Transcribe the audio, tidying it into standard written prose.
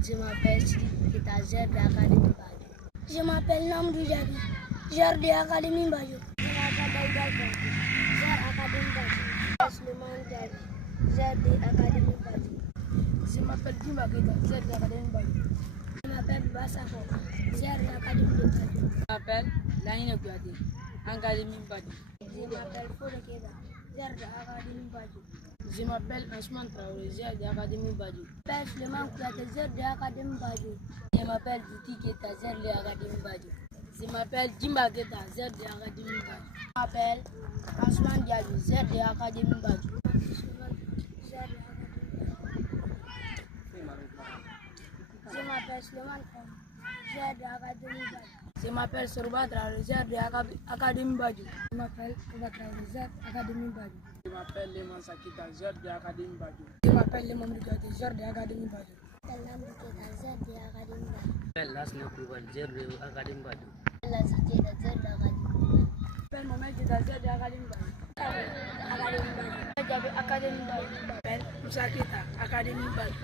Je m'appelle Kita Zer de l'Académie Badio. Je m'appelle Namdou Diaby, Zer de l'Académie Badio. Je m'appelle Daouda Diaby, Zer Académie Badio. Suleiman Diaby, Zer de l'Académie Badio. Je m'appelle Dima Keita, Zer de l'Académie Badio. Je m'appelle Bassafo, Zer de l'Académie Badio. Je m'appelle Lanine Kouyaté, Académie Badio. Je m'appelle Fodé Keda, Zer de l'Académie Badio. Je m'appelle Ousmane Traoré, Zer de l'Académie Badio. Je m'appelle Suleiman Kouyaté, Zer de l'Académie Badio. Je m'appelle Diti Keita, Zer de l'Académie Badio. Je m'appelle Dima Keita, Zer de l'Académie Badio. Je m'appelle Ousmane Diaby, Zer de l'Académie Badio. Je m'appelle Suleiman Kom, Zer de l'Académie Badio. Je m'appelle Sorba Traoré, Zer de l'Académie Badio. Je m'appelle Oba Traoré, Zer de l'Académie Badio. Je m'appelle Leman Sakita, Zer de l'Académie Badio. Je m'appelle Leman Rikate, Zer de l'Académie Badio. Je m'appelle Zer de l'Académie Badio. Je m'appelle Lasna Kouban, Zer de l'Académie Badio. Je m'appelle Zer de l'Académie Badio. Je m'appelle Mohamed Keita, Zer de l'Académie Badio. Académie Badio. Je m'appelle Moussa Keita, Académie Badio.